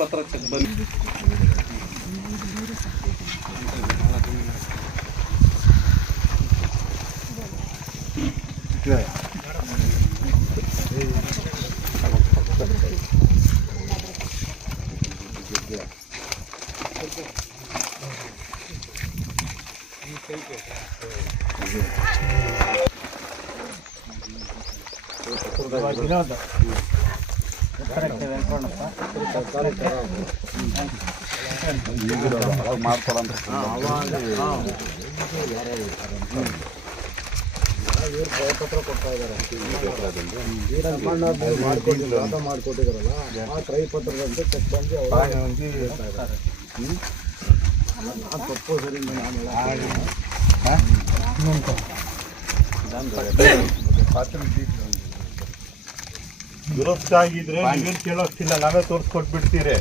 ಪತ್ರ ಚೆಕ್ ಬಂದು ಮಾಡ್ಕೊಟ್ಟಿದಾರಲ್ಲ ಆ ಕ್ರೈ ಪತ್ರದಂತೆ ಚೆಕ್ ಬಂದು ತಪ್ಪು ಸರಿ ದುರಸ್ತಿ ಆಗಿದ್ರೆ ನೀವೇನು ಕೇಳೋಷ್ಟಿಲ್ಲ, ನಾವೇ ತೋರಿಸ್ಕೊಟ್ಬಿಡ್ತೀರಿ.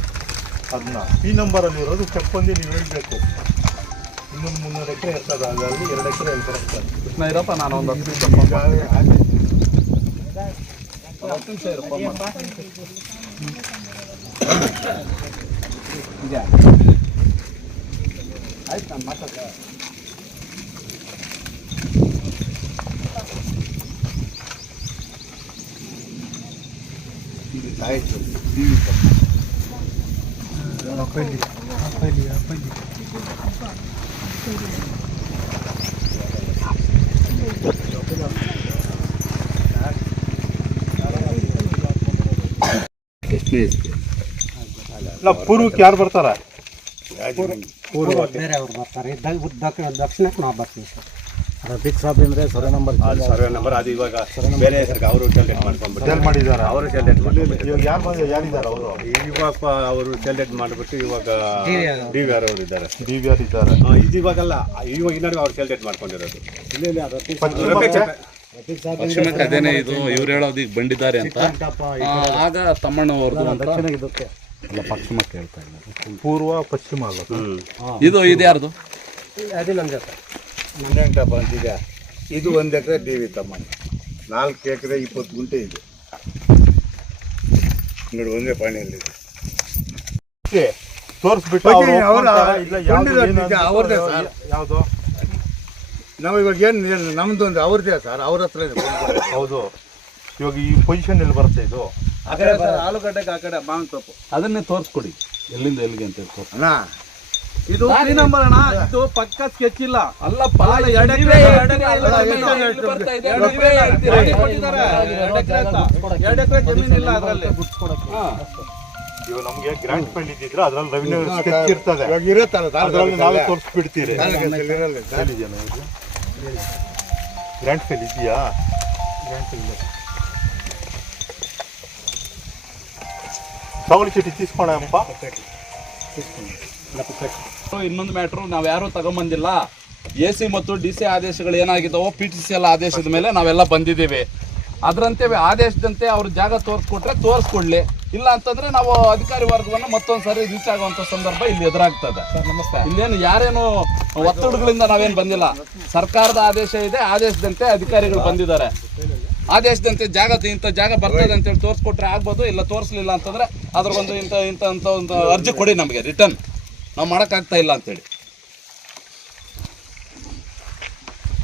ಅದನ್ನ ಈ ನಂಬರಲ್ಲಿ ಇರೋದು ಚೆಕ್ ಬಂದು ನೀವು ಹೇಳ್ಬೇಕು. ಇನ್ನೊಂದು 300 ಎಕರೆ ಇರ್ತದೆ, ಅದರಲ್ಲಿ 2 ಎಕರೆ ಎಲ್ಲಿ ಬರ್ತದೆ. ಕೃಷ್ಣ ಇರಪ್ಪ, ನಾನು ಒಂದು 10 ನಿಮಿಷ ಇರಪ್ಪ. ಆಯ್ತು, ನಾನು ಮಾತಾಡ್ತೀನಿ. ಆಯ್ತು. ಪೂರ್ವಕ್ಕೆ ಯಾರು ಬರ್ತಾರೆ? ಬೇರೆಯವ್ರು ಬರ್ತಾರೆ. ದಕ್ಷಿಣಕ್ಕೆ ನಾವು ಬರ್ತೀವಿ ಸರ್. ರಫೀಕ್ ಸಾಬ್ ಅಂದರೆ ಸರ್ವೆ ನಂಬರ್ ಅದು ಇವಾಗ ಬೇರೆ ಹೆಸರಿಗೆ ಅವರು ಸೆಲೆಕ್ಟ್ ಮಾಡ್ಕೊಂಡ್ಬಿಟ್ಟು ಮಾಡಿದ್ದಾರೆ. ಅವರು ಸೆಲೆಕ್ಟ್ ಇವಾಗ ಯಾರಿದ್ದಾರೆ ಅವರು? ಇವಾಗ ಅವರು ಸೆಲೆಕ್ಟ್ ಮಾಡಿಬಿಟ್ಟು ಇವಾಗ ಡಿ ವಿ ಆರ್ ಅವರು ಇದ್ದಾರೆ. DVR ಇದ್ದಾರೆ. ಇದು ಇವಾಗಲ್ಲ, ಇವಾಗ ಇನ್ನೂ ಅವ್ರು ಸೆಲೆಕ್ಟ್ ಮಾಡ್ಕೊಂಡಿರೋದು. ಪಶ್ಚಿಮಕ್ಕೆ ಅದೇನೇ ಇದು ಇವ್ರು ಹೇಳೋದು ಈಗ ಬಂದಿದ್ದಾರೆ ಅಂತ. ಆಗ ತಮ್ಮಣ್ಣವ್ರದ್ದು ಅಂತ ಅಲ್ಲ, ಪಶ್ಚಿಮಕ್ಕೆ ಹೇಳ್ತಾ ಇಲ್ಲ, ಪೂರ್ವ ಪಶ್ಚಿಮ ಅಲ್ಲ. ಇದು ಯಾರ್ದು? ಅದು ನಮ್ದು ನಂದೇಂಟಪ್ಪ ಅಂತೀಗ ಇದು 1 ಎಕರೆ ಡಿ.ವಿ. ತಮ್ಮಣ್ಣ, 4 ಎಕರೆ 20 ಗುಂಟೆ ಇದೆ ನೋಡಿ, ಒಂದೇ ಪಾಣಿಯಲ್ಲಿ ತೋರಿಸ್ಬಿಟ್ಟು ಅವ್ರದ್ದೇ ಸರ್. ಯಾವುದು ನಾವು ಇವಾಗ ಏನು ನಮ್ದು ಒಂದು ಅವ್ರದ್ದೇ ಸರ್, ಅವ್ರ ಹತ್ರ ಇದೆ. ಹೌದು. ಇವಾಗ ಈ ಪೊಸಿಷನ್ ಎಲ್ಲಿ ಬರುತ್ತೆ ಇದು? ಆಲೂಗಡ್ಡೆಗೆ ಆ ಕಡೆ ಮಾವಿನ ತಪ್ಪು ಅದನ್ನೇ ತೋರಿಸ್ಕೊಡಿ, ಎಲ್ಲಿಂದ ಎಲ್ಲಿಗೆ ಅಂತ ತೋರಿಸಿ. ಅಣ್ಣ ಇದು ನಂಬರ್ ಅಣ್ಣ, ಇದು ಪಕ್ಕ ಸ್ಕೆಚ್ ಇಲ್ಲ. ಅಲ್ಲಪ್ಪ, 2 ಎಕರೆ ಜಮೀನು ಇಲ್ಲ ಅದರಲ್ಲಿ. ಇವಾಗ ನಮಗೆ ಗ್ರಾಂಟ್ ಫೈಲ್ ಇದ್ದಿದ್ರೆ ಅದ್ರಲ್ಲಿ ರೆವಿನ್ಯೂ ಸ್ಕೆಚ್ ಇರ್ತದೆ, ಇರುತ್ತಲ್ಲ ನಾವೇ ತೋರಿಸ್ಬಿಡ್ತೀರಿ. ಗ್ರಾಂಟ್ ಫೈಲ್ ಇದೆಯಾ? ಗ್ರಾಂಟ್ ಫೈಲ್ ಇಲ್ಲ. ತಗೊಳ್ಳಿ ಚೀಟಿ ತೀಸ್ಕೊಳಪ್ಪ. ಇನ್ನೊಂದು ಮ್ಯಾಟ್ರು, ನಾವು ಯಾರು ತಗೊಂಬಂದಿಲ್ಲ. AC ಮತ್ತು DC ಆದೇಶಗಳು ಏನಾಗಿದ್ದಾವೋ PTCL ಆದೇಶದ ಮೇಲೆ ನಾವೆಲ್ಲ ಬಂದಿದ್ದೀವಿ. ಅದರಂತೆ ಆದೇಶದಂತೆ ಅವ್ರ ಜಾಗ ತೋರಿಸ್ಕೊಟ್ರೆ ತೋರಿಸ್ಕೊಡ್ಲಿ, ಇಲ್ಲ ಅಂತಂದ್ರೆ ನಾವು ಅಧಿಕಾರಿ ವರ್ಗವನ್ನು ಮತ್ತೊಂದು ಸಾರಿ ರೀಚ್ ಆಗುವಂಥ ಸಂದರ್ಭ ಇಲ್ಲಿ ಎದುರಾಗ್ತದೆ. ಇಲ್ಲೇನು ಯಾರೇನು ಒತ್ತಡಗಳಿಂದ ನಾವೇನು ಬಂದಿಲ್ಲ. ಸರ್ಕಾರದ ಆದೇಶ ಇದೆ, ಆದೇಶದಂತೆ ಅಧಿಕಾರಿಗಳು ಬಂದಿದ್ದಾರೆ. ಆದೇಶದಂತೆ ಇಂಥ ಜಾಗ ಬರ್ತದೆ ಅಂತೇಳಿ ತೋರಿಸ್ಕೊಟ್ರೆ ಆಗ್ಬೋದು, ಇಲ್ಲ ತೋರಿಸ್ಲಿಲ್ಲ ಅಂತಂದ್ರೆ ಅದ್ರ ಒಂದು ಇಂಥ ಒಂದು ಅರ್ಜಿ ಕೊಡಿ ನಮಗೆ ರಿಟರ್ನ್, ನಾವು ಮಾಡೋಕ್ಕಾಗ್ತಾ ಇಲ್ಲ ಅಂತೇಳಿ.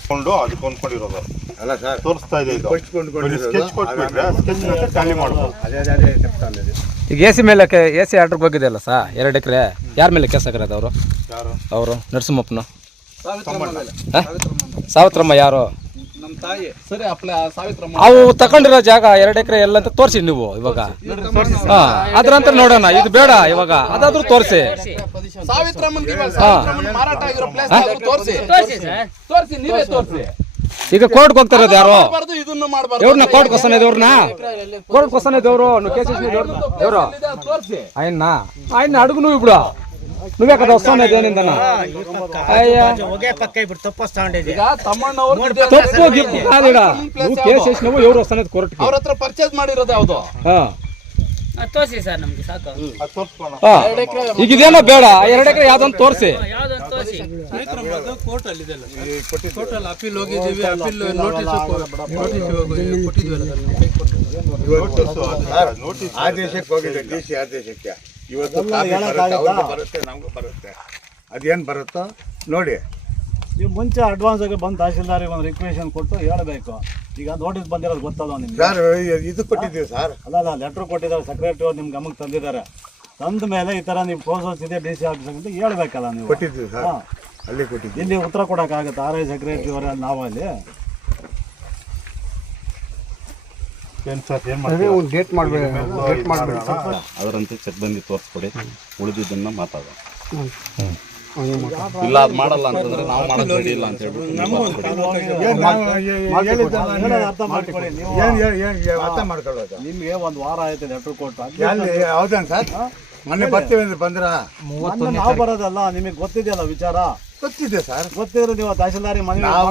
ಅದಕ್ಕೆ ಹೊಂದ್ಕೊಂಡಿರೋದು ಅಲ್ಲ ಸರ್, ತೋರಿಸ್ತಾ ಇದೆ. ಸ್ಕೆಚ್ ಕೊಟ್ಬಿಟ್ರೆ ಸ್ಕೆಚ್ ಟ್ಯಾಲಿ ಮಾಡ್ಬೋದು. ಈಗ AC ಮೇಲೆ AC ಆರ್ಡರ್ಗೆ ಹೋಗಿದೆಯಲ್ಲ ಸರ್, 2 ಎಕರೆ ಯಾರ ಮೇಲೆ ಕೇಸ್ ಹಾಕಿರೋದು? ಅವರು ನರಸಿಂಹಪ್ಪನ ಸಾವಿತ್ರಮ್ಮ ಯಾರು? ನಮ್ಮ ತಾಯಿ ಸರಿ ಸಾವಿತ್ರಮ್ಮ ಅವು ತಗೊಂಡಿರೋ ಜಾಗ 2 ಎಕರೆ ಎಲ್ಲ ಅಂತ ತೋರಿಸಿ ನೀವು ಇವಾಗ. ಅದ್ರಂತ ನೋಡೋಣ, ಇದು ಬೇಡ ಇವಾಗ, ಅದಾದ್ರೂ ತೋರಿಸಿ. ಮಾರಾಟ ಆಗಿರೋ ಪ್ಲೇಸ್ ತೋರಿಸಿ, ನೀವೇ ತೋರಿಸಿ. ಈಗ ಕೋರ್ಟ್ಗೆ ಹೋಗ್ತಾರದು ಯಾರು? ಇದನ್ನು ಮಾಡಬಾರ್ದು. ಇವ್ರನ್ನ ಕೋರ್ಟ್ ಕ್ವಶನ್ ಇದೆ, ಇವ್ರನ್ನ ಕೋರ್ಟ್ ಕ್ವಶನ್ ಇದೆ. ಇವರು ತೋರಿಸಿ. ಆಯ್ನ ಅಡುಗು ಬಿಡು, నువ్వెక్కడ వస్తావు అదేనిందన్న అయ్యా ఒకే పక్క ఇప్పుడు తప్పొస్తా ఉండేది ಈಗ ತಮ್ಮಣ್ಣವ್ರು ತಪ್ಪು ಗಿಪ್ಪು ಕಾದು ಈಗ నువ్వు కేసు వేసినావు ఎవరు వస్తానేది కోర్టుకి ಅವ್ರ ಹತ್ರ ಪರ್ಚೇಸ್ ಮಾಡಿರೋದು ಯಾವ್ದು ತೋರಿಸಿ ಸರ್ ನಮ್ಗೆ ಸಾಕು ಅದು ತೋರಿಸ್ಕೋಣ. ಈಗ ಇದೇನೋ ಬೇಡ 2 ಎಕರೆ ಯಾವ್ದೊಂದು ತೋರಿಸಿ ಯಾವ್ದೊಂದು ತೋರಿಸಿ ನೋಟಿಸ್ ಆದೇಶಕ್ಕೆ ಹೋಗಿದೆ DC ಆದೇಶಕ್ಕೆ. ಇವತ್ತು ಕಾಪಿ ಬರುತ್ತೆ, ಅವ್ರಿಗೂ ಬರುತ್ತೆ, ನಮಗೂ ಬರುತ್ತೆ. ಅದೇನು ಬರುತ್ತೋ ನೋಡಿ. ನೀವು ಮುಂಚೆ ಅಡ್ವಾನ್ಸ್ ಆಗಿ ಬಂದು ತಹಶೀಲ್ದಾರಿಗೆ ಒಂದು ರಿಕ್ವೆಷನ್ ಕೊಟ್ಟು ಹೇಳಬೇಕು. ಈಗ ನೋಟಿಸ್ ಬಂದಿರೋದು ಗೊತ್ತಲ್ಲ ನಿಮ್ಗೆ? ಸರ್ ಇದು ಕೊಟ್ಟಿದ್ದೀವಿ ಸರ್. ಅಲ್ಲ ಲೆಟ್ರ್ ಕೊಟ್ಟಿದ್ದಾರೆ, ಸೆಕ್ರೆಟರಿ ನಿಮ್ಮ ಗಮನಕ್ಕೆ ತಂದಿದ್ದಾರೆ. ತಂದ ಮೇಲೆ ಈ ಥರ ನೀವು ಪ್ರೋಸೆಸ್ ಇದೆ DC ಆಫೀಸ್ ಅಂತ ಹೇಳ್ಬೇಕಲ್ಲ ನೀವು. ಕೊಟ್ಟಿದ್ದೀವಿ ಸರ್, ಅಲ್ಲಿ ಕೊಟ್ಟಿದ್ದೀವಿ. ಇಲ್ಲಿ ಉತ್ತರ ಕೊಡೋಕ್ಕಾಗುತ್ತೆ RI ಸೆಕ್ರೆಟರಿ ಅವರ ನಾವು ಅಲ್ಲಿ ಏನು ಸರ್ ಏನು ಮಾಡ್ತೀವಿ? ಡೇಟ್ ಮಾಡಬೇಡಿ. ಅದರಂತೆ ಚೆಕ್ ಬಂದಿ ತೋರಿಸ್ಕೊಡಿ, ಉಳಿದಿದ್ದನ್ನ ಮಾತಾಡೋಣ. ಇಲ್ಲ ಅದು ಮಾಡಲ್ಲ ಅಂತಂದ್ರೆ ನಾವು ಮಾಡೋದು ರೆಡಿ ಇಲ್ಲ ಅಂತ ಹೇಳ್ಬಿಟ್ಟು ಅರ್ಥ ಮಾಡ್ಕೊಳ್ಳಿ. ನೀವು ಅರ್ಥ ಮಾಡ್ಕೊಳ್ಳೋದು. ನಿಮಗೆ ಒಂದು ವಾರ ಆಯ್ತು ಲೆಟ್ರ್ ಕೊಟ್ಟು. ಹೌದೇನು ಸರ್? ಮೊನ್ನೆ ಬರ್ತೀವಿ ಅಂದ್ರೆ ಬಂದ್ರ ನಾವು ಬರೋದಲ್ಲ, ನಿಮಗೆ ಗೊತ್ತಿದೆಯಲ್ಲ ವಿಚಾರ. ಗೊತ್ತಿದೆ ಸರ್. ಗೊತ್ತಿದ್ರೆ ನೀವು ತಹಶೀಲ್ದಾರಿ ನಾವು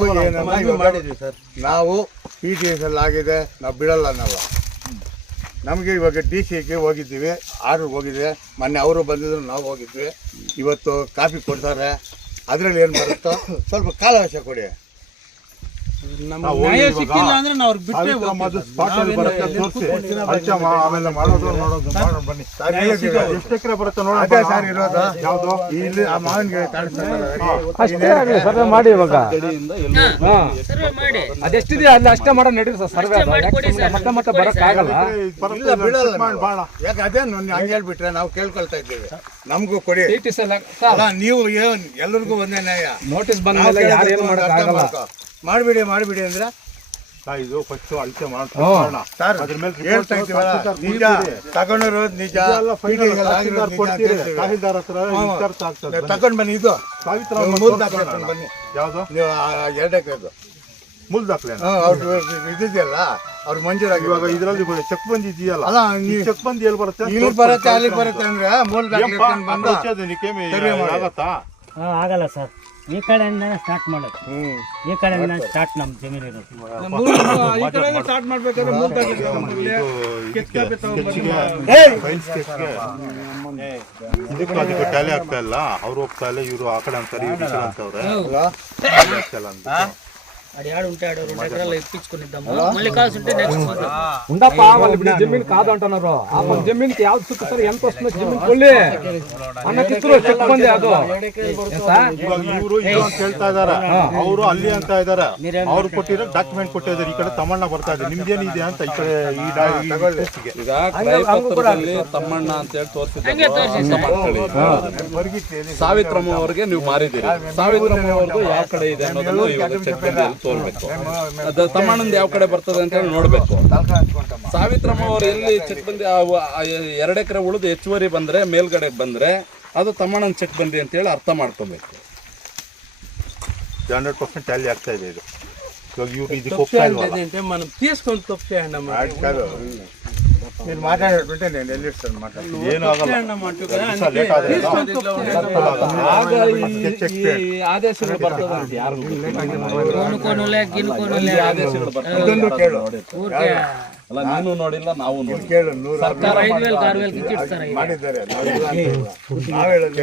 ಮಾಡಿದ್ದೀವಿ ಸರ್. ನಾವು PTS ಅಲ್ಲಿ ಆಗಿದೆ, ನಾವು ಬಿಡಲ್ಲ ನಾವು. ನಮಗೆ ಇವಾಗ DCಗೆ ಹೋಗಿದ್ದೀವಿ, ಆರ್ಡರ್ ಹೋಗಿದ್ವಿ. ಮೊನ್ನೆ ಅವರು ಬಂದಿದ್ರು, ನಾವು ಹೋಗಿದ್ವಿ. ಇವತ್ತು ಕಾಪಿ ಕೊಡ್ತಾರೆ. ಅದರಲ್ಲಿ ಏನು ಬರುತ್ತೋ ಸ್ವಲ್ಪ ಕಾಲಾವಕಾಶ ಕೊಡಿ. ಆಮೇಲೆ ಮಾಡೋದು ನೋಡೋದು ಬನ್ನಿ. ಎಷ್ಟು ಎಕರೆ ಬರುತ್ತೆ ನೋಡೋಣ ಸರ್ ಇರೋದು ಯಾವುದು? ಇಲ್ಲಿ ಆ ಮಾವಿನ ಗಿಡ ಕಾಣಿಸ್ತಾರೆ. ಅಷ್ಟೇ ಆಗಲಿ ಸರ್ವೆ ಮಾಡಿ ಇವಾಗ. ಸರ್ವೆ ಮಾಡಿ ಅದೆಷ್ಟಿದೆ ಅಲ್ಲಿ ಅಷ್ಟೇ ಮಾಡೋ ನಡೀರಿ ಸರ್ ಸರ್ವೆ. ಅದು ಮತ್ತೆ ಬರೋಕ್ಕಾಗಲ್ಲ. ಇಲ್ಲ ಬಿಡಲ್ಲ ನಾವು. ಯಾಕೆ ಅದೇನು ಹಂಗೆ ಹೇಳ್ಬಿಟ್ರೆ ನಾವು ಕೇಳ್ಕೊಳ್ತಾ ಇದ್ದೇವೆ. ನಮಗೂ ಕೊಡಿ. ಅಲ್ಲ ನೀವು ಎಲ್ಲರಿಗೂ ಒಂದೇ ನ್ಯಾಯ. ನೋಟಿಸ್ ಬಂದ ಮೇಲೆ ಯಾರು ಏನು ಮಾಡೋಕ್ಕಾಗಲ್ಲ. ಮಾಡಿಬಿಡಿ ಅಂದ್ರೆ ಇದು ಫಸ್ಟ್ ಅಳತೆ ಮಾಡೋಣ. ಸರ್ ಅದ್ರ ಮೇಲೆ ಹೇಳ್ತಾ ಇದ್ದೀವಲ್ಲ, ನಿಜ ತಗೊಂಡಿರೋದು ನಿಜ. ತಹಶೀಲ್ದಾರ್ ಹತ್ರ ಇತ್ಯರ್ಥ ಆಗ್ತದೆ. ತಗೊಂಡ್ ಬನ್ನಿ. ಇದು ಸಾವಿತ್ರ ಮೂರು ದಾಖಲೆ ಬನ್ನಿ. ಯಾವುದು? ನೀವು 2 ಎಕರೆದು ಮೂಲ ದಾಖಲೆ ಅವ್ರು ಇದಿದೆಯಲ್ಲ, ಅವ್ರು ಮಂಜೂರಾಗಿ. ಇವಾಗ ಇದರಲ್ಲಿ ಚೆಕ್ ಬಂದಿದೆಯಲ್ಲ, ಅಲ್ಲ ಚೆಕ್ ಬಂದು ಎಲ್ಲಿ ಬರುತ್ತೆ? ಇಲ್ಲಿ ಬರುತ್ತೆ, ಅಲ್ಲಿಗೆ ಬರುತ್ತೆ ಅಂದ್ರೆ ಮೂಲ ದಾಖಲೆ ಬಂದು ಆಗತ್ತಾ? ಆಗಲ್ಲ ಸರ್. ಈ ಕಡೆಯಿಂದ ಸ್ಟಾರ್ಟ್ ಮಾಡೋದು. ಈ ಕಡೆಯಿಂದ ಸ್ಟಾರ್ಟ್ ನಮ್ಮ ಜಮೀನು ಇರೋದು. ಇದಕ್ಕೆ ಅದಕ್ಕೆ ಟ್ಯಾಲಿ ಆಗ್ತಾ ಇಲ್ಲ. ಅವ್ರು ಹೋಗ್ತಾ ಇಲ್ಲ, ಇವರು ಆ ಕಡೆ ಅಂತಾರೆ, ಇವ್ರು ಈ ಕಡೆ ಅಂತವ್ರೆ. అది ఆడు ఉంటాడు 2 ఎకరాలు ఇప్పించుకునిద్దాము. మళ్ళీ కావాల్సి ఉంటే నెక్స్ట్ ఉండప్ప వాళ్ళు జమీన్ కాదు అంటున్నారు. ఆ జమీన్కి యాವ್ದು ಸುತ್ತಾರೆ ఎంత వస్తుందో ಜಮೀನು ಕೊಳ್ಳಿ ಅನ್ನಕ್ಕಿದ್ರು ಚೆಕ್ ಬಂದೆ. ಅದು ಇವಾಗ ಇವರು ಇದು ಅಂತ ಹೇಳ್ತಾ ಇದಾರೆ, ಅವರು ಅಲ್ಲಿ ಅಂತ ಇದಾರೆ. ಅವ್ರು ಕೊಟ್ಟಿರೋ ಡಾಕ್ಯುಮೆಂಟ್ ಕೊಟ್ಟಿದ್ದಾರೆ. ಈ ಕಡೆ ತಮ್ಮಣ್ಣ ಬರ್ತಾ ಇದೆ. ನಿಮ್ದೇನಿದೆ ಅಂತ ಈ ಕಡೆ ಈಗ ಕ್ರಯ ಪತ್ರದಲ್ಲಿ ತಮ್ಮಣ್ಣ ಅಂತ ಹೇಳಿ ತೋರಿಸಿದ್ರೆ ಸಾವಿತ್ರಮ್ಮ ಅವ್ರಿಗೆ ನೀವು ಮಾರಿದ್ದೀರಿ. ಸಾವಿತ್ರಮ್ಮ ಅವ್ರದ್ದು ಯಾವ ಕಡೆ ಇದೆ ಅನ್ನೋದನ್ನು ಇವಾಗ ಚೆಕ್ ಬಂದಿ ತೋರ್ಬೇಕು. ಅದು ತಮ್ಮಣ್ಣಂದು ಯಾವ ಕಡೆ ಬರ್ತದೆ ಅಂತ ಹೇಳಿ ನೋಡ್ಬೇಕು. ಸಾವಿತ್ರಮ್ಮ ಅವ್ರು ಎಲ್ಲಿ ಚೆಕ್ ಬಂದಿ 2 ಎಕರೆ ಉಳಿದು ಹೆಚ್ಚುವರಿ ಬಂದ್ರೆ ಮೇಲ್ಗಡೆ ಬಂದ್ರೆ ಅದು ತಮ್ಮಣ್ಣನ ಚೆಕ್ ಬಂದಿ ಅಂತ ಹೇಳಿ ಅರ್ಥ ಮಾಡ್ಕೋಬೇಕು. 100% ಟ್ಯಾಲಿ ಆಗ್ತಾ ಇದೆ. ಇದು ಇವಾಗ ಇವ್ರು ಇದಕ್ಕೆ ಹೋಗ್ತಾ ಇಲ್ವಲ್ಲ. మనం తీసుకొని తప్పు చేయండి అన్నమాట. ನೀನು ಮಾತಾಡ್ಬಿಟ್ಟೆ నేను ಎಲ್ಲಿರ್ತಾನೆ ಮಾತಾಡಿ. ಏನು ಆಗಲ್ಲ. ಲೇಟ್ ಆದ್ರೆ ಈ ಆದೇಶಗಳು ಬರ್ತದೆ ಅಂತ ಯಾರು కొనుకోనులే గినుకోనులే ಆದೇಶಗಳು ಬರ್ತದೆ. ಇದನ್ನು ಕೇಳು. ఊరికే ಅಲ್ಲ ನೀನು ನೋಡಿಲ್ಲ, ನಾವು ನೋಡಿಲ್ಲ. ಕೇಳು. 100 ಸರ್ಕಾರ 5000 6000 కి ఇస్తారు. ಮಾಡಿದ್ದಾರೆ. ನಾವು ಹೇಳೋದು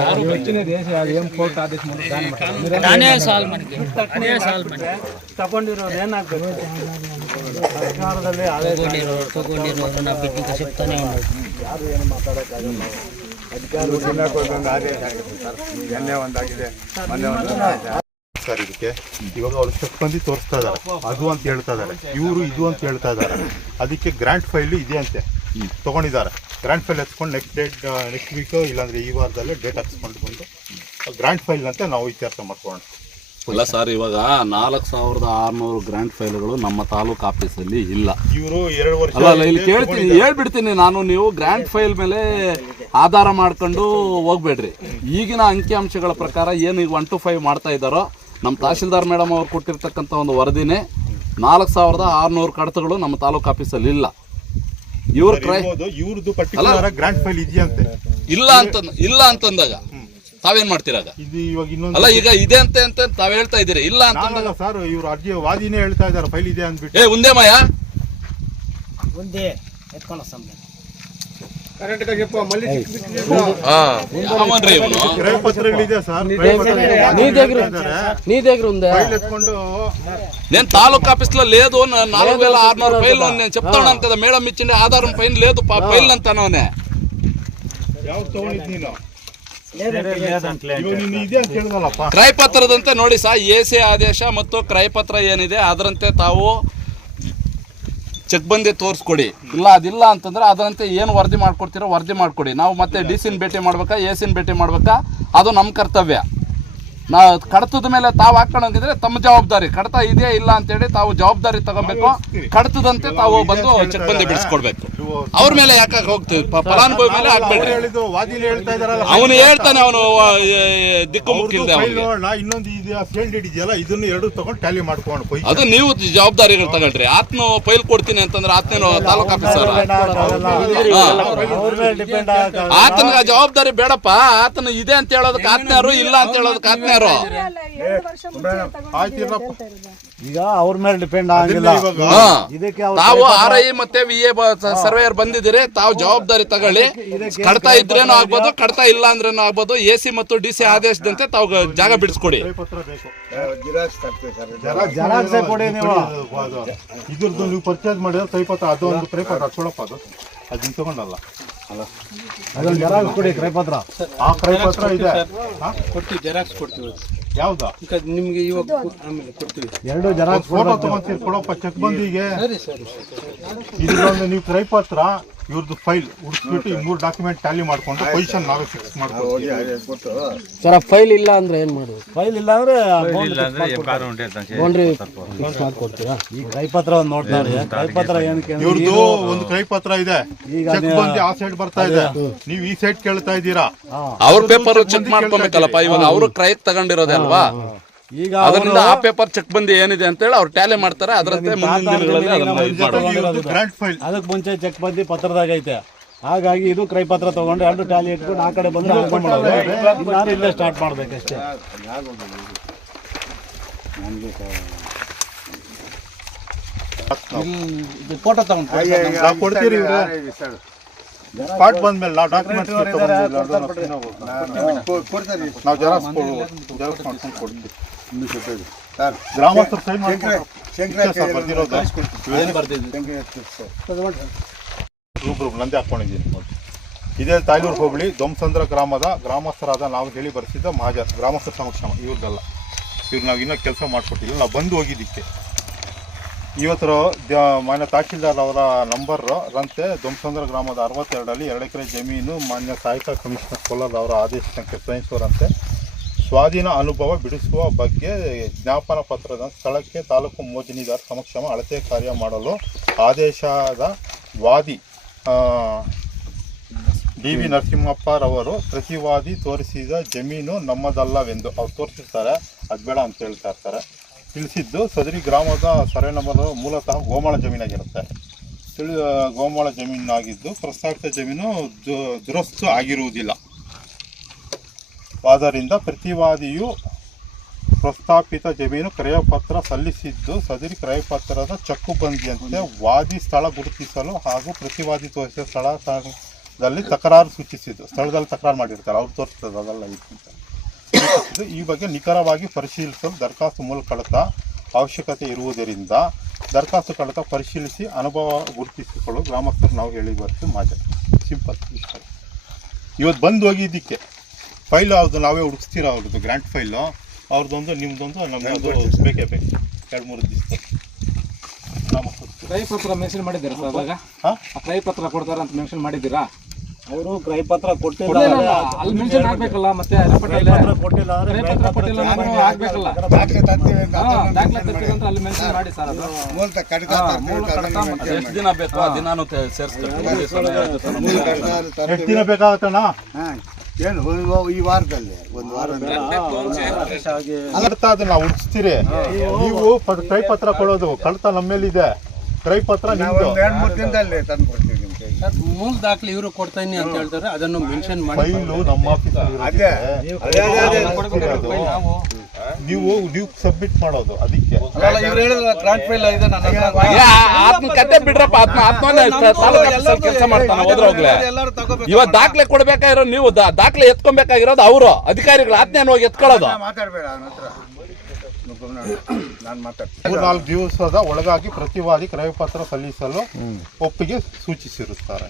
ಯಾರು వచ్చిన దేశ ఏం కోర్టు ఆదేశం దానే సాల్ మనకి. అదే సాల్ మనకి. ತಗೊಂಡಿರೋದು ಏನಾಗಬೇಕು? ಸರ್ಕಾರದಲ್ಲಿ ತಗೊಂಡಿರೋರು ನಾ ಬಿಟ್ಟು చెప్తానే ఉన్నాడు. ಯಾರು ಏನು ಮಾತಾಡೋಕ್ಕಾಗಲ್ಲ. ದಿನಕ್ಕೊಂದೊಂದು ಆದೇಶ ಆಗಿದೆ ಸರ್. ನಿನ್ನೆ ಒಂದಾಗಿದೆ, ಮೊನ್ನೆ ಒಂದಾಗಿದೆ ಸರ್. ಇದಕ್ಕೆ ಇವಾಗ ಅವ್ರು ಚೆಕ್ ಬಂದು ತೋರಿಸ್ತಾ ಇದಾರೆ. ಅದು ಅಂತ ಹೇಳ್ತಾ ಇದಾರೆ, ಇವರು ಇದು ಅಂತ ಹೇಳ್ತಾ ಇದಾರೆ. ಅದಕ್ಕೆ ಗ್ರಾಂಟ್ ಫೈಲ್ ಇದೆ ಅಂತೆ, ತಗೊಂಡಿದ್ದಾರೆ. ಗ್ರಾಂಟ್ ಫೈಲ್ ಹಚ್ಕೊಂಡು ನೆಕ್ಸ್ಟ್ ವೀಕ್ ಇಲ್ಲಾಂದ್ರೆ ಈ ವಾರದಲ್ಲೇ ಡೇಟ್ ಹಾಕ್ಸ್ಕೊಂಡು ಬಂದು ಗ್ರಾಂಟ್ ಫೈಲ್ ಅಂತ ನಾವು ಇತ್ಯರ್ಥ ಮಾಡ್ಕೊಳ್ಳೋಣ. ಇಲ್ಲ ಸರ್, ಇವಾಗ 4600 ಗ್ರಾಂಟ್ ಫೈಲ್ಗಳು ನಮ್ಮ ತಾಲೂಕು ಆಫೀಸಲ್ಲಿ ಇಲ್ಲ. ಇವರು 2 ವರ್ಷ ಅಲ್ಲ ಇಲ್ಲಿ ಕೇಳ್ತೀನಿ, ಹೇಳ್ಬಿಡ್ತೀನಿ ನಾನು. ನೀವು ಗ್ರಾಂಟ್ ಫೈಲ್ ಮೇಲೆ ಆಧಾರ ಮಾಡ್ಕೊಂಡು ಹೋಗ್ಬೇಡ್ರಿ. ಈಗಿನ ಅಂಕಿಅಂಶಗಳ ಪ್ರಕಾರ ಏನು ಈಗ 1 to 5 ಮಾಡ್ತಾ ಇದ್ದಾರೋ, ನಮ್ಮ ತಹಶೀಲ್ದಾರ್ ಮೇಡಮ್ ಅವ್ರು ಕೊಟ್ಟಿರ್ತಕ್ಕಂಥ ಒಂದು ವರದಿನೇ 4600 ಕಡತಗಳು ನಮ್ಮ ತಾಲೂಕು ಆಫೀಸಲ್ಲಿ ಇಲ್ಲ. ಇವ್ರದ್ದು ಪರ್ಟಿಕ್ಯುಲರ್ ಗ್ರಾಂಟ್ ಫೈಲ್ ಇದೆಯಂತೆ. ಇಲ್ಲ ಅಂತಂದಾಗ ತಾವೇನ್ ಮಾಡ್ತೀರಾಗ? ಇದು ಇವಾಗ ಇನ್ನೊಂದು ಅಲ್ಲ, ಈಗ ಇದೆ ಅಂತ ತಾವ್ ಹೇಳ್ತಾ ಇದೀರಿ, ಇಲ್ಲ ಅಂತಂದಾಗ ಸರ್ ಇವ್ರು ಅರ್ಜಿ ವಾದಿನೇ ಹೇಳ್ತಾ ಇದಾರೆ ಫೈಲ್ ಇದೆ ಅಂದ್ಬಿಟ್ಟು. ಒಂದೇ ಮಾಯ ಒಂದೇ ಎತ್ಕೊಂಡು ಸಂಬಳ ಅವನ್ರಿ ಇವನು ಕ್ರಯಪತ್ರಗಳಿದೆ ಸರ್, ಫೈಲ್ ಎತ್ಕೊಂಡು నేను తాలూకా ఆఫీస్ లో లేదు 4600 ఫైల్ నేను చెప్తాను అంతే మేడం ఇచ్చింది ఆధారం ఫైల్ లేదు ఫైల్ అంతానే ಯಾವ ತಗೊಂಡಿದ್ ನೀನು ಇವಾಗ ನೀನು ಇದೆ ಅಂತ ಹೇಳಿದಲ್ಲಪ್ಪ. ಕ್ರಯಪತ್ರದಂತೆ ನೋಡಿ ಸರ್, ಎಸಿ ಆದೇಶ ಮತ್ತು ಕ್ರಯಪತ್ರ ಏನಿದೆ ಅದರಂತೆ ತಾವು ಚೆಕ್ ಬಂದಿ ತೋರಿಸ್ಕೊಡಿ. ಇಲ್ಲ ಅದಿಲ್ಲ ಅಂತಂದ್ರೆ ಅದರಂತೆ ಏನು ವರದಿ ಮಾಡ್ಕೊಡ್ತೀರೋ ವರದಿ ಮಾಡ್ಕೊಡಿ. ನಾವು ಮತ್ತೆ ಡಿ.ಸಿ ಭೇಟಿ ಮಾಡ್ಬೇಕಾ, ಎ.ಸಿ ಭೇಟಿ ಮಾಡ್ಬೇಕಾ, ಅದು ನಮ್ಮ ಕರ್ತವ್ಯ. ನಾವು ಕಡತದ ಮೇಲೆ ತಾವು ಹಾಕೊಂಡೋಗಿದ್ರೆ ತಮ್ಮ ಜವಾಬ್ದಾರಿ. ಕಡತ ಇದೆಯಾ ಇಲ್ಲ ಅಂತೇಳಿ ತಾವು ಜವಾಬ್ದಾರಿ ತಗೋಬೇಕು. ಕಡತದಂತೆ ತಾವು ಬಂದು ಚೆಕ್ ಬಂದಿ ಬಿಡಿಸ್ಕೊಡ್ಬೇಕು. ಅವ್ರ ಮೇಲೆ ಯಾಕೆ ಹೋಗ್ತೀವಿ? ಫಲಾನುಭವಿ ಮೇಲೆ ಹಾಕ್ಬೇಡ್ರಿ. ಹೇಳಿದ್ದು ವಾದಿನೇ ಹೇಳ್ತಾ ಇದಾರಲ್ಲ, ಅವನು ಹೇಳ್ತಾನೆ, ಅವನು ದಿಕ್ಕು ಮುಕ್ಕಿಲ್ದೆ ಅವನಿಗೆ. ಇನ್ನೊಂದು ಇದೆಯಾ ಸೇಲ್ ಡೇಟ್ ಇದೆಯಲ್ಲ, ಇದನ್ನು ಎರಡು ತಗೊಂಡು ಟ್ಯಾಲಿ ಮಾಡ್ಕೊಂಡು ಅದು ನೀವು ಜವಾಬ್ದಾರಿಗಳು ತಗೊಳ್ರಿ. ಆತ್ನ ಫೈಲ್ ಕೊಡ್ತೀನಿ ಅಂತಂದ್ರೆ ಆತ್ನೇನು ತಾಲೂಕ್ ಆಫೀಸರ್ ಆತನಿಗೆ ಜವಾಬ್ದಾರಿ ಬೇಡಪ್ಪ. ಆತನ ಇದೆ ಅಂತ ಹೇಳೋದಕ್ಕೆ ಆತ್ನ್ಯಾರು, ಇಲ್ಲ ಅಂತ ಹೇಳೋದಕ್ಕೆ ಆತ್ನ್ಯಾರು. ಈಗ ಅವ್ರ ಮೇಲೆ ಡಿಪೆಂಡ್ ಆಗಿಲ್ಲ. ಇದಕ್ಕೆ ತಾವು RI ಮತ್ತೆ VA ಸರ್ವೇಯರ್ ಬಂದಿದ್ದೀರಿ, ತಾವು ಜವಾಬ್ದಾರಿ ತಗೊಳ್ಳಿ. ಕಡತ ಇದ್ರೇನು ಆಗ್ಬೋದು, ಕಡತ ಇಲ್ಲ ಅಂದ್ರೇನು ಆಗ್ಬೋದು. AC ಮತ್ತು DC ಆದೇಶದಂತೆ ತಾವು ಜಾಗ ಬಿಡಿಸ್ಕೊಡಿ. ಜೆರಾಕ್ಸ್ ಕೊಡಿ ನೀವು. ಇದ್ರದ್ದು ನೀವು ಪರ್ಚೇಸ್ ಮಾಡಿದ್ರೆ ಕೈಪತ್ರ, ಅದು ಒಂದು ಕೈಪತ್ರ ಹಚ್ಕೊಳಪ್ಪ. ಅದನ್ನ ತಗೊಂಡಲ್ಲ, ಅದೊಂದು ಜೆರಾಕ್ಸ್ ಕೊಡಿ ಕ್ರಯಪತ್ರ. ಆ ಕೈಪತ್ರ ಇದೆ. ಕೊಡ್ತೀವಿ, ಜೆರಾಕ್ಸ್ ಕೊಡ್ತೀವಿ. ಯಾವ್ದಾ ನಿಮ್ಗೆ ಇವಾಗ ಆಮೇಲೆ ಕೊಡ್ತೀವಿ. ಎರಡು ಜೆರಾಕ್ಸ್ ಫೋಟೋ ತಗೊಂತೀರಿ ಕೊಡಪ್ಪ ಚೆಕ್ ಬಂದಿಗೆ. ಇದ್ರೊಂದು ನೀವು ಕ್ರಯಪತ್ರ, ಇವ್ರದ್ದು ಫೈಲ್ ಹುಡುಕ್ಬಿಟ್ಟು ಈ 3 ಡಾಕ್ಯುಮೆಂಟ್ ಟ್ಯಾಲಿ ಮಾಡ್ಕೊಂಡು ಪೊಸಿಷನ್ ನಾವೇ ಫಿಕ್ಸ್ ಮಾಡ್ಕೊಡ್ತೀವಿ. ಸರ್ ಫೈಲ್ ಇಲ್ಲ ಅಂದ್ರೆ ಏನ್ ಮಾಡೋದು? ಫೈಲ್ ಇಲ್ಲ ಅಂದ್ರೆ ಈ ಕ್ರಯಪತ್ರ ಒಂದು ನೋಡ್ತಾರೆ. ಕ್ರಯಪತ್ರ ಏನಕ್ಕೆ ಅಂದ್ರೆ ಇವ್ರದ್ದು ಒಂದು ಕ್ರಯಪತ್ರ ಇದೆ, ಚೆಕ್ ಬಂದು ಆ ಸೈಡ್ ಬರ್ತಾ ಇದೆ, ನೀವು ಈ ಸೈಡ್ ಕೇಳ್ತಾ ಇದ್ದೀರಾ. ಅವ್ರ ಪೇಪರ್ ಚೆಕ್ ಮಾಡ್ಕೊಬೇಕಲ್ಲಪ್ಪ. ಇವಾಗ ಅವರು ಕ್ರಯಕ್ಕೆ ತಗೊಂಡಿರೋದೇ ಅಲ್ವಾ. ಈಗ ಅದರಿಂದ ಆ ಪೇಪರ್ ಚೆಕ್ ಬಂದಿ ಏನಿದೆ ಅಂತ ಹೇಳಿ ಅವ್ರು ಟ್ಯಾಲಿ ಮಾಡ್ತಾರೆ. ಅದರಂತೆ ಮುಂದಿನ ದಿನಗಳಲ್ಲಿ ಅದನ್ನ ಇದು ಮಾಡೋದು. ಗ್ರಾಂಟ್ ಫೈಲ್ ಅದಕ್ಕೆ ಮುಂಚೆ ಚೆಕ್ ಬಂದು ಪತ್ರದಾಗ ಐತೆ. ಹಾಗಾಗಿ ಇದು ಕ್ರಯಪತ್ರ ತಗೊಂಡು ಎರಡು ಟ್ಯಾಲಿ ಇಟ್ಕೊಂಡು ಆ ಕಡೆ ಬಂದ್ರೆ ನಾನು ಇಲ್ಲೇ ಸ್ಟಾರ್ಟ್ ಮಾಡ್ಬೇಕಷ್ಟೇ. ಫೋಟೋ ತಗೊಂಡು ನಾವು ಕೊಡ್ತೀರಿ. ಸ್ಪಾಟ್ ಬಂದ್ಮೇಲೆ ನಾವು ಡಾಕ್ಯುಮೆಂಟ್ಸ್ ನಾವು ಜೆರಾಕ್ಸ್ ಮಾಡ್ಕೊಂಡು ಕೊಡ್ತೀವಿ. ಗ್ರಾಮಸ್ಥರು ಸೈನ್ ಬರ್ದಿರೋದು ಗ್ರೂಪ್ ನಂದೇ ಹಾಕೊಂಡಿದ್ದೀನಿ ನೋಡಿ. ಇದೇ ತಾಯ್ಲೂರು ಹೋಬಳಿ ದೊಮ್ಸಂದ್ರ ಗ್ರಾಮದ ಗ್ರಾಮಸ್ಥರಾದ ನಾವು ಹೇಳಿ ಬರೆಸಿದ ಮಹಾಜನ್ ಗ್ರಾಮಸ್ಥರ ಸಮಕ್ಷಮ ಇವ್ರದ್ದಲ್ಲ. ಇವ್ರು ನಾವು ಇನ್ನೂ ಕೆಲಸ ಮಾಡಿಕೊಟ್ಟಿಲ್ಲ, ನಾವು ಬಂದು ಹೋಗಿದ್ದಕ್ಕೆ. ಇವತ್ತು ಮಾನ್ಯ ತಹಶೀಲ್ದಾರ್ ಅವರ ನಂಬರ್ ರಂತೆ ದೊಮ್ಸಂದ್ರ ಗ್ರಾಮದ 62ರಲ್ಲಿ 2 ಎಕರೆ ಜಮೀನು ಮಾನ್ಯ ಸಹಾಯಕ ಕಮಿಷನರ್ ಕೋಲಾರ ಅವರ ಆದೇಶ ಸಂಖ್ಯೆ ಸಹಿಸುವರಂತೆ ಸ್ವಾಧೀನ ಅನುಭವ ಬಿಡಿಸುವ ಬಗ್ಗೆ ಜ್ಞಾಪನ ಪತ್ರದ ಸ್ಥಳಕ್ಕೆ ತಾಲೂಕು ಮೋಜನಿದಾರ್ ಸಮಕ್ಷಮ ಅಳತೆ ಕಾರ್ಯ ಮಾಡಲು ಆದೇಶದ ವಾದಿ DV ನರಸಿಂಹಪ್ಪರವರು ಪ್ರತಿವಾದಿ ತೋರಿಸಿದ ಜಮೀನು ನಮ್ಮದಲ್ಲವೆಂದು ಅವ್ರು ತೋರಿಸಿರ್ತಾರೆ, ಅದು ಬೇಡ ಅಂತ ಹೇಳ್ತಾ ಇರ್ತಾರೆ. ತಿಳಿಸಿದ್ದು ಸದರಿ ಗ್ರಾಮದ ಸರ್ವೆ ನಂಬರ್ ಮೂಲತಃ ಗೋಮಾಳ ಜಮೀನಾಗಿರುತ್ತೆ. ಗೋಮಾಳ ಜಮೀನಾಗಿದ್ದು ಪ್ರಸ್ತಾವಿತ ಜಮೀನು ದುರಸ್ತು ಆಗಿರುವುದಿಲ್ಲ. ಆದ್ದರಿಂದ ಪ್ರತಿವಾದಿಯು ಪ್ರಸ್ತಾಪಿತ ಜಮೀನು ಕ್ರಯಪತ್ರ ಸಲ್ಲಿಸಿದ್ದು ಸದರಿ ಕ್ರಯಪತ್ರದ ಚಕ್ಕುಬಂದಿಯಂತೆ ವಾದಿ ಸ್ಥಳ ಗುರುತಿಸಲು ಹಾಗೂ ಪ್ರತಿವಾದಿ ತೋರಿಸಿದ ಸ್ಥಳದಲ್ಲಿ ತಕರಾರು ಸೂಚಿಸಿದ್ದು. ಸ್ಥಳದಲ್ಲಿ ತಕರಾರು ಮಾಡಿರ್ತಾರೆ, ಅವ್ರು ತೋರಿಸ್ತದೆ ಅದೆಲ್ಲ ಇದಕ್ಕಿಂತ ಈ ಬಗ್ಗೆ ನಿಖರವಾಗಿ ಪರಿಶೀಲಿಸಲು ದರಖಾಸ್ತು ಮೂಲ ಕಡತ ಅವಶ್ಯಕತೆ ಇರುವುದರಿಂದ ದರಖಾಸ್ತು ಕಡತ ಪರಿಶೀಲಿಸಿ ಅನುಭವ ಗುರುತಿಸಿಕೊಳ್ಳಲು ಗ್ರಾಮಸ್ಥರು ನಾವು ಹೇಳಿ ಬರ್ತೀವಿ. ಮಾಜ ಸಿಂಪಲ್ ಇಷ್ಟ. ಇವತ್ತು ಬಂದು ಹೋಗಿದ್ದಕ್ಕೆ ಫೈಲ್ ಅವ್ರದ್ದು ನಾವೇ ಹುಡುಕ್ಸ್ತೀರ. ಅವ್ರದ್ದು ಗ್ರಾಂಟ್ ಫೈಲು ಅವ್ರದ್ದೊಂದು ನಿಮ್ಮದೊಂದು ನಮ್ಮದು ಬೇಕೇ ಬೇಕು. 2-3 ದಿವಸ ಕ್ರಯಪತ್ರ ಮೆನ್ಷನ್ ಮಾಡಿದ್ದೀರಾ ಸರ್? ಅವಾಗ ಕ್ರಯಪತ್ರ ಕೊಡ್ತಾರ ಅಂತ ಮೆನ್ಷನ್ ಮಾಡಿದ್ದೀರಾ? ಅವರು ಕ್ರಯಪತ್ರ ಕೊಟ್ಟಿಲ್ಲ, ಅಲ್ಲಿ ಮೆನ್ಷನ್ ಆಗ್ಬೇಕಲ್ಲ. ಮತ್ತೆ ಕೊಟ್ಟಿಲ್ಲ ಅಂದ್ರೆ ಕ್ರಯಪತ್ರ ಕೊಟ್ಟಿಲ್ಲ ಅಂದ್ರೆ ಆಗ್ಬೇಕಲ್ಲ. ದಾಖಲೆ ತರ್ತೀವಿ ಅಂತ ಅಲ್ಲಿ ಮೆನ್ಷನ್ ಮಾಡಿ ಸರ್. ಅದು ಮೂಲತಃ ಕಡತ ಎಷ್ಟು ದಿನ ಬೇಕು ಆ ದಿನಾನು ಸೇರಿಸ್ಕೊಳ್ತೀವಿ. ಎಷ್ಟು ದಿನ ಬೇಕಾಗತ್ತಣ್ಣ? ಏನು ಈ ವಾರದಲ್ಲಿ ಒಂದು ವಾರದಲ್ಲಿ ಅದನ್ನ ನಾವು ಹುಡುಕ್ಸ್ತೀರಿ. ನೀವು ಕ್ರಯಪತ್ರ ಕೊಡೋದು ಕಡತ ನಮ್ಮ ಮೇಲಿದೆ. ಕ್ರಯಪತ್ರ ನಿಮ್ದು 2-3 ದಿನದಲ್ಲಿ ತಂದು ಕೊಡ್ತೀವಿ ನಿಮ್ಮ ಕೈಗೆ. ಸರ್ ಮೂಲ ದಾಖಲೆ ಇವರು ಕೊಡ್ತೀನಿ ಅಂತ ಹೇಳ್ತಾರೆ, ಅದನ್ನು ಮೆನ್ಷನ್ ಮಾಡಿ ಫೈಲು ನಮ್ಮ ಆಫೀಸಲ್ಲಿ ಅದೇ ನೀವು ಸಬ್ಮಿಟ್ ಮಾಡೋದು ಅದಕ್ಕೆ ಆತ್ಮ ಕತೆ ಬಿಡ್ರಪ್ಪ, ಕೆಲಸ ಮಾಡ್ತಾನೆ ಹೋದ್ರೆ ಹೋಗ್ಲೆ. ಇವತ್ತು ದಾಖಲೆ ಕೊಡ್ಬೇಕಾಗಿರೋ ನೀವು ದಾಖಲೆ ಎತ್ಕೊಬೇಕಾಗಿರೋದು ಅವರು ಅಧಿಕಾರಿಗಳು, ಆಜ್ಞೆಯನ್ನು ಹೋಗಿ ಎತ್ಕೊಳ್ಳೋದು. ಮಾತಾಡಬೇಡ ನನ್ನ ಹತ್ರ, ನಾನು ಮಾತಾಡ್ತೀನಿ. 4 ದಿವಸದ ಒಳಗಾಗಿ ಪ್ರತಿವಾದಿ ಕ್ರಯಪತ್ರ ಸಲ್ಲಿಸಲು ಒಪ್ಪಿಗೆ ಸೂಚಿಸಿರುತ್ತಾರೆ.